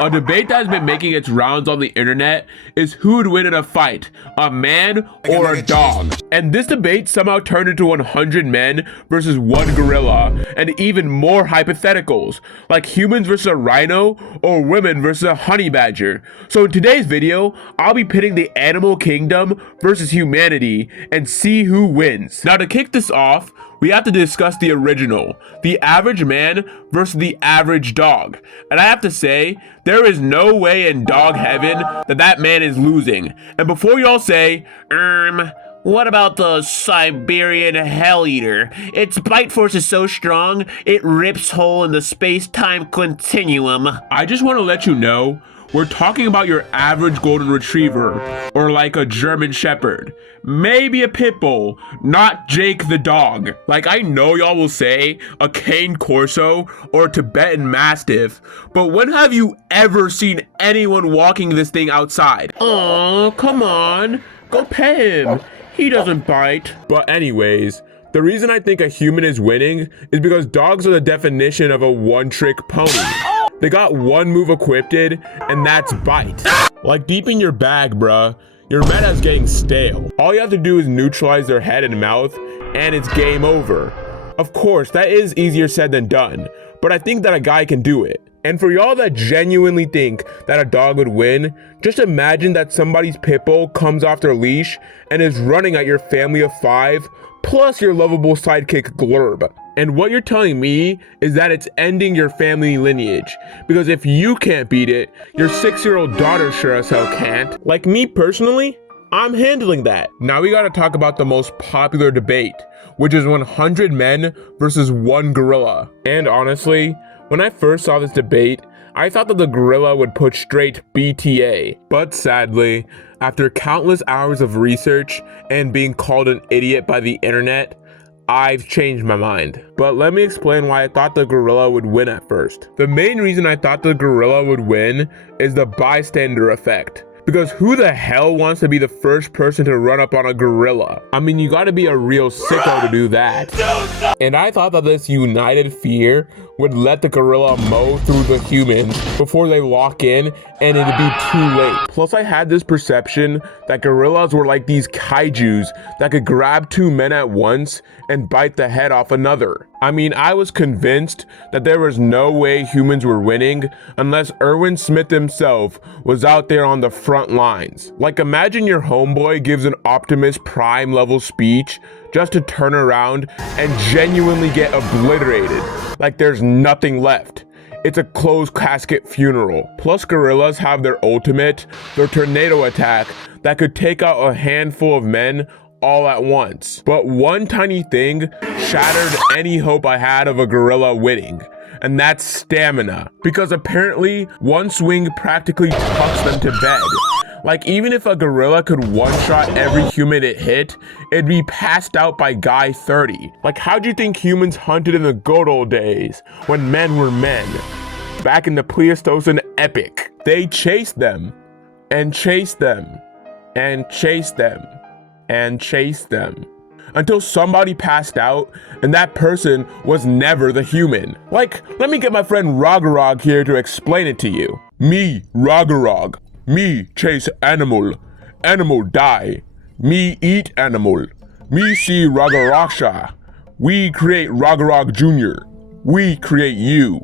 A debate that has been making its rounds on the internet is who would win in a fight, a man or a dog. And this debate somehow turned into 100 men versus one gorilla, and even more hypotheticals, like humans versus a rhino or women versus a honey badger. So in today's video, I'll be pitting the animal kingdom versus humanity and see who wins. Now to kick this off, we have to discuss the original, the average man versus the average dog. And I have to say, there is no way in dog heaven that man is losing. And before y'all say, what about the Siberian hell eater? Its bite force is so strong, it rips hole in the space-time continuum. I just want to let you know, we're talking about your average golden retriever, or like a German shepherd. Maybe a pit bull, not Jake the dog. Like, I know y'all will say a cane corso or a Tibetan mastiff, but when have you ever seen anyone walking this thing outside? Oh, come on, go pet him. He doesn't bite. But anyways, the reason I think a human is winning is because dogs are the definition of a one-trick pony. They got one move equipped, and that's bite. Like deep in your bag, bruh, your meta's getting stale. All you have to do is neutralize their head and mouth, and it's game over. Of course, that is easier said than done, but I think that a guy can do it. And for y'all that genuinely think that a dog would win, just imagine that somebody's pit bull comes off their leash and is running at your family of 5, plus your lovable sidekick Glurb. And what you're telling me is that it's ending your family lineage. Because if you can't beat it, your 6-year-old daughter sure as hell can't. Like me personally, I'm handling that. Now we gotta talk about the most popular debate, which is 100 men versus one gorilla. And honestly, when I first saw this debate, I thought that the gorilla would put straight BTA. But sadly, after countless hours of research and being called an idiot by the internet, I've changed my mind. But let me explain why I thought the gorilla would win at first. The main reason I thought the gorilla would win is the bystander effect. Because who the hell wants to be the first person to run up on a gorilla? I mean, you gotta be a real sicko to do that. And I thought that this united fear would let the gorilla mow through the humans before they lock in, and it'd be too late. Plus, I had this perception that gorillas were like these kaijus that could grab 2 men at once and bite the head off another. I mean, I was convinced that there was no way humans were winning unless Erwin Smith himself was out there on the front lines. Like, imagine your homeboy gives an Optimus Prime level speech just to turn around and genuinely get obliterated. Like there's nothing left. It's a closed casket funeral. Plus gorillas have their ultimate, their tornado attack, that could take out a handful of men all at once. But one tiny thing shattered any hope I had of a gorilla winning, and that's stamina. Because apparently one swing practically tucks them to bed. Like, even if a gorilla could one-shot every human it hit, it'd be passed out by guy 30. Like, how'd you think humans hunted in the good old days, when men were men? Back in the Pleistocene epic. They chased them, and chased them, and chased them, and chased them, until somebody passed out, and that person was never the human. Like, let me get my friend Ribfrog here to explain it to you. Me, Ribfrog. Me chase animal, animal die. Me eat animal. Me see Ragaraksha. We create Ragarag Jr. We create you.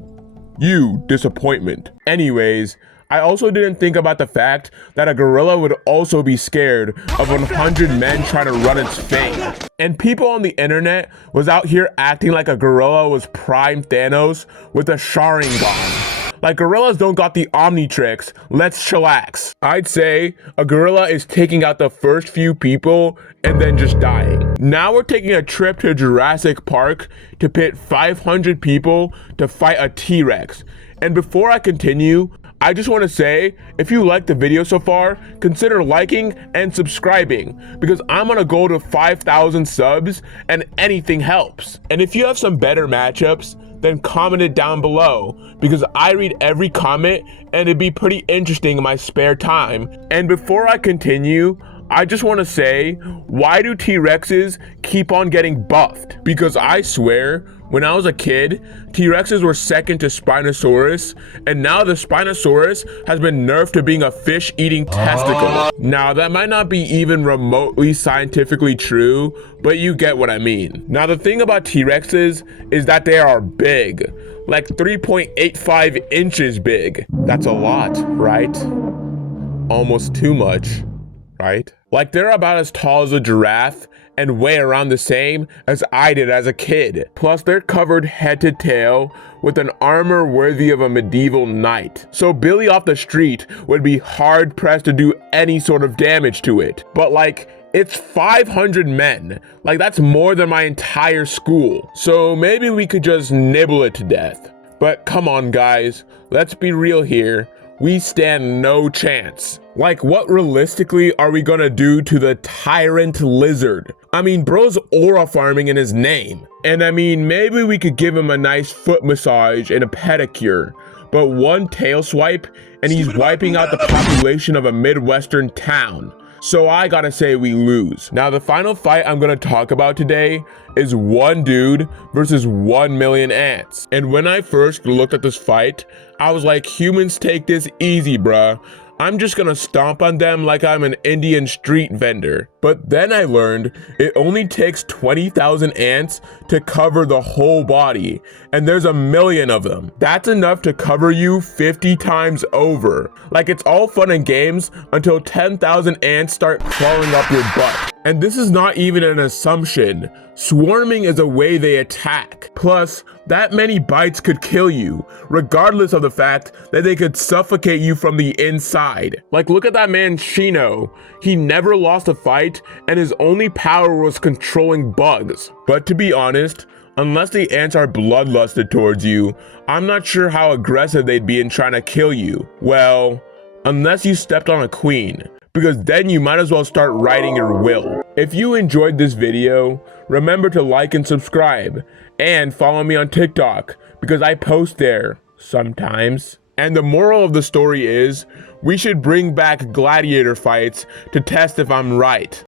You disappointment. Anyways, I also didn't think about the fact that a gorilla would also be scared of 100 men trying to run its fang. And people on the internet was out here acting like a gorilla was Prime Thanos with a Sharingan. Like, gorillas don't got the Omnitrix, let's chillax. I'd say a gorilla is taking out the first few people and then just dying. Now we're taking a trip to Jurassic Park to pit 500 people to fight a T-Rex. And before I continue, I just want to say, if you liked the video so far, consider liking and subscribing, because I'm gonna go to 5,000 subs and anything helps. And if you have some better matchups, then comment it down below, because I read every comment and it'd be pretty interesting in my spare time. And before I continue, I just want to say, why do T-Rexes keep on getting buffed? Because I swear, When I was a kid, T-Rexes were second to Spinosaurus, and now the Spinosaurus has been nerfed to being a fish-eating testicle. Now, that might not be even remotely scientifically true, but you get what I mean. Now, the thing about T-Rexes is that they are big, like 3.85 inches big. That's a lot, right? Almost too much, right? Like, they're about as tall as a giraffe and weigh around the same as I did as a kid. Plus, they're covered head to tail with an armor worthy of a medieval knight. So Billy off the street would be hard pressed to do any sort of damage to it. But like, it's 500 men. Like, that's more than my entire school. So maybe we could just nibble it to death. But come on, guys, let's be real here. We stand no chance. Like, what realistically are we gonna do to the tyrant lizard? I mean, bro's aura farming in his name. And I mean, maybe we could give him a nice foot massage and a pedicure, but one tail swipe and he's wiping out the population of a Midwestern town. So I gotta say we lose. Now, the final fight I'm gonna talk about today is one dude versus 1 million ants. And when I first looked at this fight, I was like, humans take this easy, bruh. I'm just gonna stomp on them like I'm an Indian street vendor. But then I learned it only takes 20,000 ants to cover the whole body, and there's 1 million of them. That's enough to cover you 50 times over. Like, it's all fun and games until 10,000 ants start crawling up your butt. And this is not even an assumption. Swarming is a way they attack. Plus, that many bites could kill you, regardless of the fact that they could suffocate you from the inside. Like, look at that man Shino. He never lost a fight, and his only power was controlling bugs. But to be honest, unless the ants are bloodlusted towards you, I'm not sure how aggressive they'd be in trying to kill you. Well, unless you stepped on a queen, because then you might as well start writing your will. If you enjoyed this video, remember to like and subscribe, and follow me on TikTok, because I post there sometimes. And the moral of the story is, we should bring back gladiator fights to test if I'm right.